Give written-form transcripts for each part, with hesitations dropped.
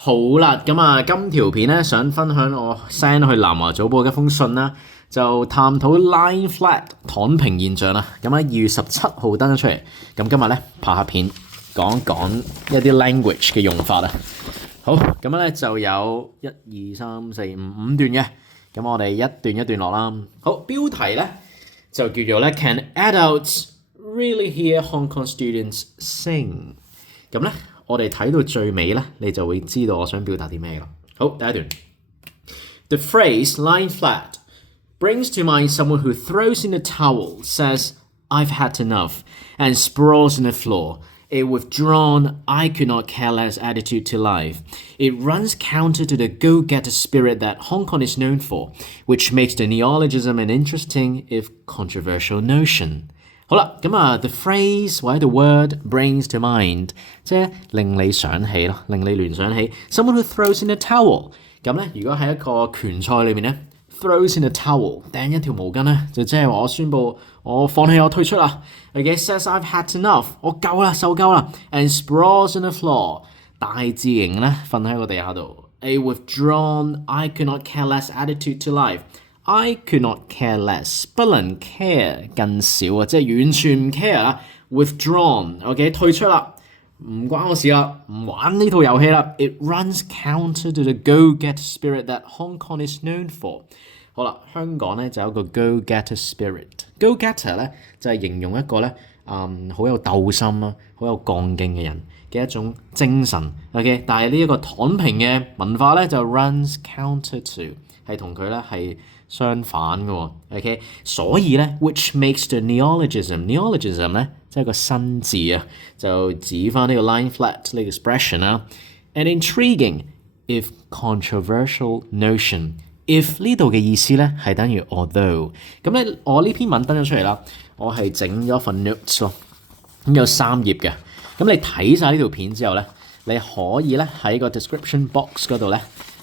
好啦，咁啊，今條片咧想分享我 send 去南華早報嘅一封信啦，就探討 lying flat 躺平現象啦。咁喺2月17號登咗出嚟，咁今日咧拍下片講講一啲 language 嘅用法啊。好，咁咧就有1、2、3、4、5段嘅，咁我哋一段一段落啦。好，標題咧就叫做咧 Can adults really hear Hong Kong students sing？ 咁咧。我哋睇到最尾咧，你就會知道我想表達啲咩啦。好，第一段。The phrase lying flat brings to mind someone who throws in a towel, says, I've had enough, and sprawls on the floor. A withdrawn, I could not care less attitude to life. It runs counter to the go-getter spirit that Hong Kong is known for, which makes the neologism an interesting, if controversial notion.好啦，咁啊 ，the phrase 或者 the word brings to mind， 即係令你想起咯，令你聯想起 someone who throws in a towel。咁咧，如果喺一個拳賽裏面咧 ，throws in a towel， 掟一條毛巾咧，就即係話我宣佈我放棄我退出啦。OK，says I've had enough， 我夠啦，受夠啦。And sprawls on the floor， 大字型咧瞓喺個地下度。A withdrawn, I could not care less attitude to life。I could not care less， 不能 care 更少啊，即係完全唔 care 啦。Withdrawn，OK， 退出啦，唔關我事啦，唔玩呢套遊戲啦。It runs counter to the go-getter spirit that Hong Kong is known for。好啦，香港咧就有一個 go-getter spirit。Go-getter 咧就係形容一個咧好有鬥心啊，好有幹勁嘅人嘅一種精神。OK， 但係呢一個躺平嘅文化咧就 runs counter to， 係同佢咧係相反嘅喎 ，OK， 所以咧 ，which makes the neologism 咧，即係個新字啊，就指翻呢個 lying flat 呢個 expression 啦。An intriguing if controversial notion。if 呢度嘅意思咧係等於 although。咁咧，我呢篇文登咗出嚟啦，我係整咗份 notes 咯，咁有3頁嘅。咁你睇晒呢條片之後咧，你可以咧喺個 description box 嗰度咧。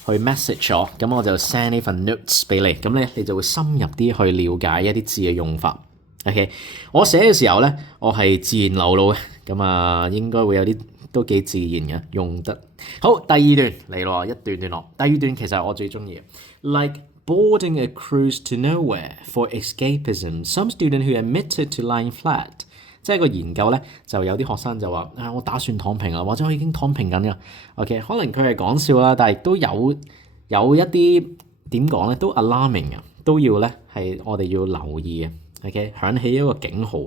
去 message 我，咁我就 send 呢份 notes 俾你，咁咧你就會深入啲去了解一啲字嘅用法。OK， 我寫嘅時候咧，我係自然流露嘅，咁啊應該會有啲都幾自然嘅用得。好，第2段嚟咯，一段段落。第2段其實係我最中意嘅 ，like boarding a cruise to nowhere for escapism. Some student who admitted to lying flat。即係個研究咧，就有啲學生就話：我打算躺平啊，或者我已經躺平緊㗎。OK， 可能佢係講笑啦，但係都有一啲點講咧，都 alarming 嘅，都要咧係我哋要留意嘅。OK， 響起一個警號。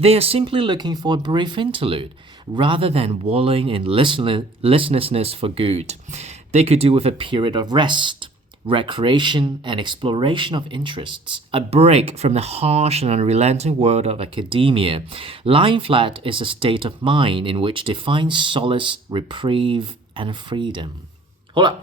They are simply looking for a brief interlude, rather than wallowing in listlessness for good. They could do with a period of rest.Recreation and exploration of interests, a break from the harsh and unrelenting world of academia. Lying flat is a state of mind in which they find solace, reprieve, and freedom. 好啦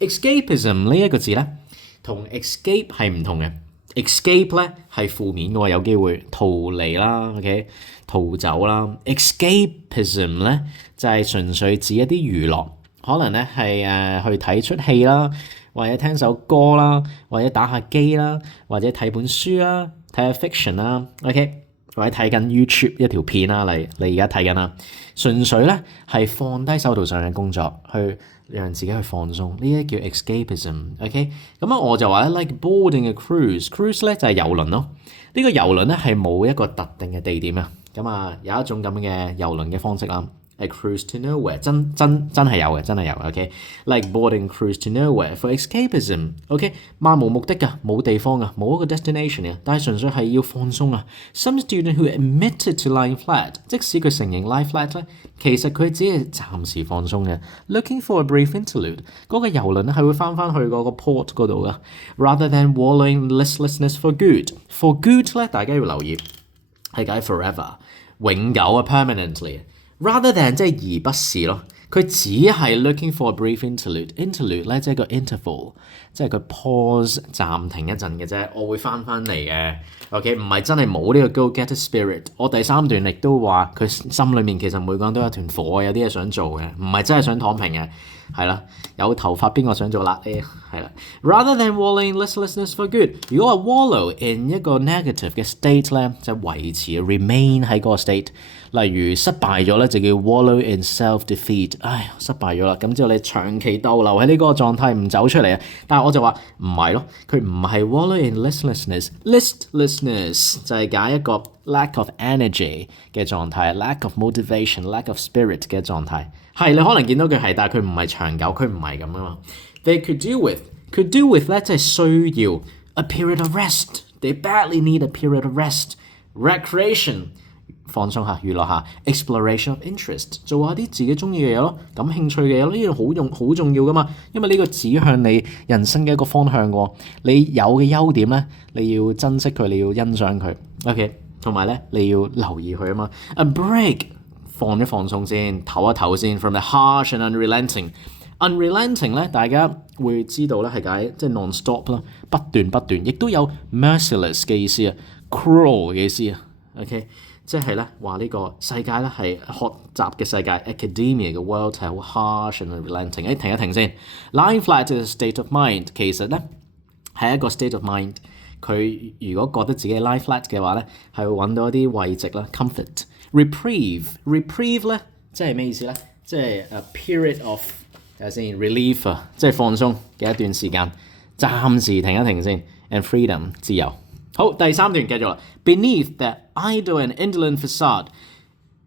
，escapism 呢一個字咧，同 escape 係唔同嘅。escape 咧係負面嘅喎，有機會逃離啦 ，OK， 逃走啦。escapism 咧就係純粹指一啲娛樂，可能咧係去睇出戲啦。或者聽首歌啦，或者打下機啦，或者睇本書啦，睇下 fiction 啦 ，OK， 或者睇緊 YouTube 一條片啦，你而家睇緊啦，純粹咧係放低手頭上嘅工作，去讓自己去放鬆，呢啲叫 escapism，OK， 咁我就話咧 like boarding a cruise 咧就係郵輪咯，呢個郵輪咧係冇一個特定嘅地點啊，咁啊有一種咁嘅郵輪嘅方式啦。A cruise to nowhere 真係有嘅，真係有嘅 ，OK。Like boarding cruise to nowhere for escapism，OK， 漫無目的㗎，冇地方㗎，冇一個 destination 嘅，但係純粹係要放鬆啊。Some student who admitted to lying flat， 即使佢承認 lie flat 咧，其實佢只係暫時放鬆嘅。Looking for a brief interlude， 嗰個郵輪咧係會翻去嗰個 port 嗰度㗎。Rather than wallowing in listlessness for good，for good 咧大家要留意係解 forever 永久啊 permanently。Rather than 即係而不是咯，佢只係 looking for a brief interlude 咧即係個 interval， 即係佢 pause 暫停一陣嘅啫，我會翻嚟嘅。OK， 唔係真係冇呢個 go-getter spirit。我第3段亦都話佢心裏面其實每個人都有團火，有啲嘢想做嘅，唔係真係想躺平嘅。係啦，有頭髮邊個想做辣咧？係啦 ，rather than wallowing listlessness for good。如果話 wallow in 一個 negative 嘅 state 咧，就維持 remain 喺嗰個 state。例如失敗咗咧，就叫 wallow in self-defeat，失敗咗啦，咁之後你長期逗留喺呢個狀態唔走出嚟啊，但係我就話唔係咯，佢唔係 wallow in listlessness 就係解一個 lack of energy 嘅狀態 lack of motivation lack of spirit 嘅狀態，係你可能見到佢係，但係佢唔係長久，佢唔係咁噶嘛。They could do with 咧即係需要 a period of rest， they badly need a period of rest recreation 放鬆下娛樂下 exploration of interest 做下啲自己中意嘅嘢咯，感興趣嘅嘢咯，呢樣好重要噶嘛，因為呢個指向你人生嘅一個方向喎，你有嘅優點咧你要珍惜佢，你要欣賞佢 OK， 同埋咧你要留意佢啊嘛。A break 放鬆先，唞一唞先 from the harsh and unrelenting 咧大家會知道咧係解即係 non-stop 啦，不斷，亦都有 merciless 嘅意思啊 cruel 嘅意思啊 OK， 即係咧話呢個世界咧係學習嘅世界 academia 嘅 world 係好 harsh and unrelenting。停一停先 lying flat is a state of mind， 其實咧係一個 state of mind， 佢如果覺得自己 lie flat 嘅話咧係會揾到一啲慰藉啦 comfort。 reprieve 咧即係咩意思咧？即係 a period of 睇下先 relief 啊，即係放鬆嘅一段時間，暫時停一停先 and freedom 自由。好，第三段繼續啦。Beneath the idle and indolent facade,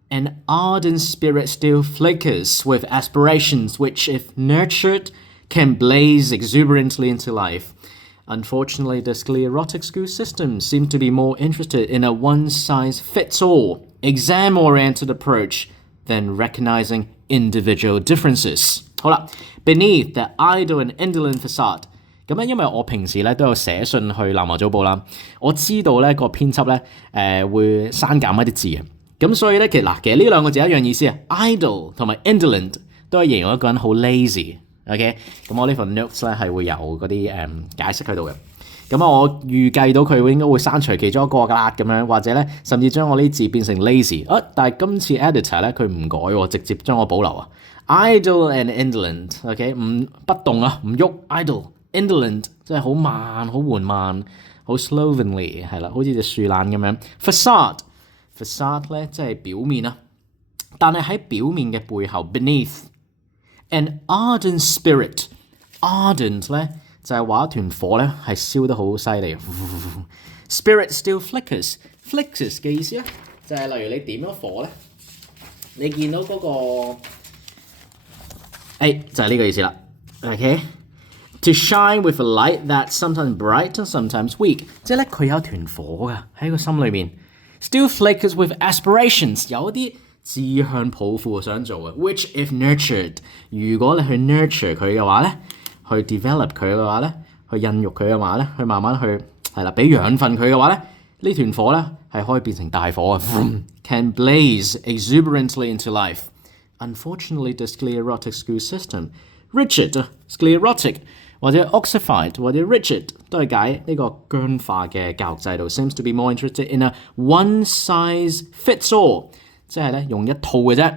an ardent spirit still flickers with aspirations which, if nurtured, can blaze exuberantly into life. Unfortunately, the sclerotic school system seems to be more interested in a one-size-fits-all, exam-oriented approach than recognizing individual differences. 好啦 ，Beneath the idle and indolent facade。咁咧，因為我平時咧都有寫信去南華早報啦，我知道咧個編輯咧會刪減一啲字嘅，咁所以咧其實呢兩個字一樣意思啊 ，idle 同埋 indolent 都係形容一個人好 lazy。OK， 咁我呢份 notes 咧係會有嗰啲解釋喺度嘅。咁我預計到佢應該會刪除其中一個㗎啦，咁樣或者咧甚至將我呢啲字變成 lazy。但係今次 editor 咧佢唔改喎，直接將我保留啊。idle and indolent，OK， 不動啊，唔喐 idle。indolent 即係好慢、好緩慢、好 slovenly 係啦，好似隻樹懶咁樣。facade 咧即係表面啊，但係喺表面嘅背後 beneath an ardent spirit，ardent 咧就係話一團火咧係燒得好犀利。spirit still flickers 嘅意思咧就係例如你點咗火咧，你見到嗰個就係呢個意思啦。OK。To shine with a light that's sometimes bright and sometimes weak， 即係咧佢有團火㗎喺個心裏面 ，still flickers with aspirations， 有啲志向抱負想做嘅 ，which if nurtured， 如果你去 nurture 佢嘅話咧，去 develop 佢嘅話咧，去孕育佢嘅話咧，去慢慢去係啦，俾養分佢嘅話咧，呢團火咧係可以變成大火啊 ，can blaze exuberantly into life。Unfortunately, the sclerotic school system，rigid sclerotic。或者 ossified 或者 rigid 都係解呢個僵化嘅教育制度 seems to be more interested in a one size fits all， 即係咧用一套嘅啫。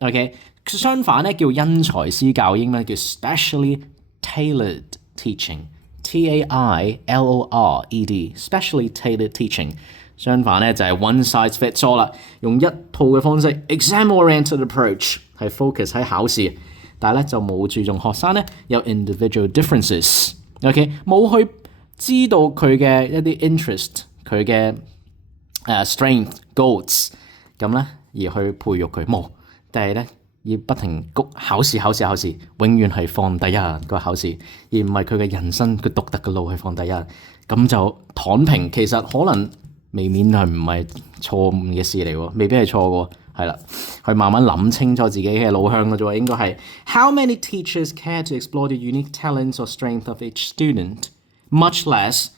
OK， 相反咧叫因材施教，英文叫 specially tailored teaching，TAILORED specially tailored teaching。相反咧就係 one size fits all 啦，用一套嘅方式 exam-oriented approach 係 focus 喺考試。但係咧就冇注重學生咧有 individual differences，OK， 冇去知道佢嘅一啲 interest， 佢嘅strength goals， 咁咧而去培育佢冇，但係咧要不停考試，永遠係放第一個考試，而唔係佢嘅人生佢獨特嘅路去放第一，咁就躺平，其實可能未免係唔係錯誤嘅事嚟喎，未必係錯嘅。係啦，去慢慢諗清楚自己嘅路向嘅啫喎，應該係 How many teachers care to explore the unique talents or strength of each student? Much less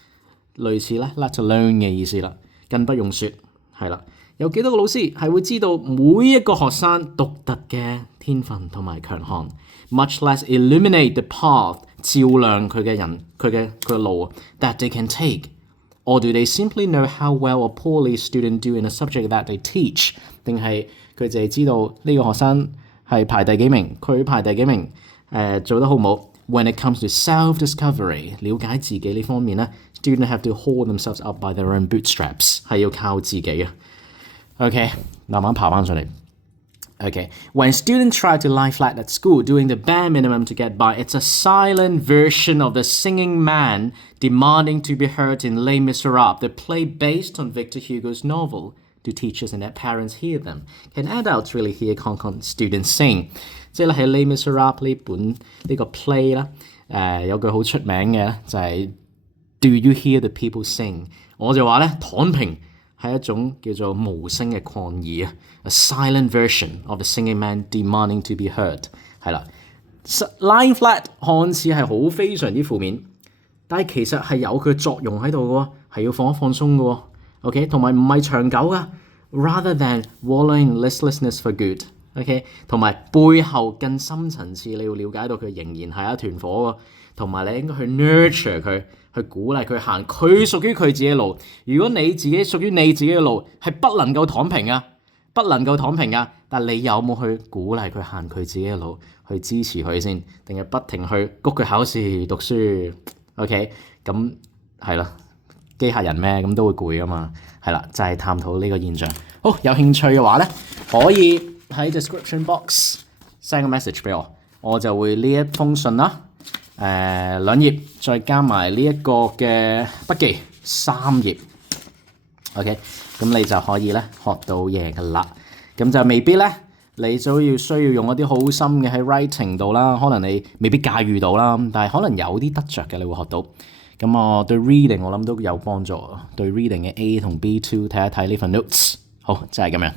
類似咧 let alone 嘅意思啦，更不用説係啦。有幾多個老師係會知道每一個學生獨特嘅天分同埋強項 ？Much less illuminate the path 照亮佢嘅路 that they can take。Or do they simply know how well or poorly students do in a subject that they teach？ 定係佢淨係知道呢個學生係排第幾名，佢排第幾名，做得好唔好 ？When it comes to self-discovery， 了解自己呢方面咧 ，students have to hold themselves up by their own bootstraps， 係要靠自己啊。OK， 慢慢爬翻上嚟。Okay, when students try to lie flat at school, doing the bare minimum to get by, it's a silent version of the singing man demanding to be heard in Les Miserables, the play based on Victor Hugo's novel. Do teachers and their parents hear them? Can adults really hear Hong Kong students sing? 即係咧喺Les Miserables呢本呢個 play 啦，有句好出名嘅就係 Do you hear the people sing？ 我就話咧躺平係一種叫做無聲嘅抗議啊 ，a silent version of a singing man demanding to be heard。係啦 ，lying flat 看似係好非常之負面，但係其實係有佢作用喺度嘅喎，係要放一放鬆嘅喎。OK， 同埋唔係長久㗎 ，rather than wallowing in listlessness for good。OK， 同埋背後更深層次，你要了解到佢仍然係一團火喎，同埋你應該去 nurture 佢。去鼓勵佢行佢屬於佢自己嘅路。如果你自己屬於你自己嘅路，係不能夠躺平啊，不能夠躺平啊。但你有冇去鼓勵佢行佢自己嘅路，去支持佢先，定係不停去谷佢考試讀書 ？OK， 咁係咯，機械人咩咁都會攰啊嘛。係啦，就係探討呢個現象。好，有興趣嘅話咧，可以喺 description box send 個 message 俾我，我就會呢一封信啦。2頁，再加埋呢一個嘅筆記3頁 ，OK， 咁你就可以咧學到嘢㗎啦。咁就未必咧，你都需要用一啲好深嘅喺 writing 度啦，可能你未必駕馭到啦，但係可能有啲得着嘅，你會學到。咁我對 reading 我諗都有幫助，對 reading 嘅 A 同 B2 睇一睇呢份 notes。好，就係咁樣。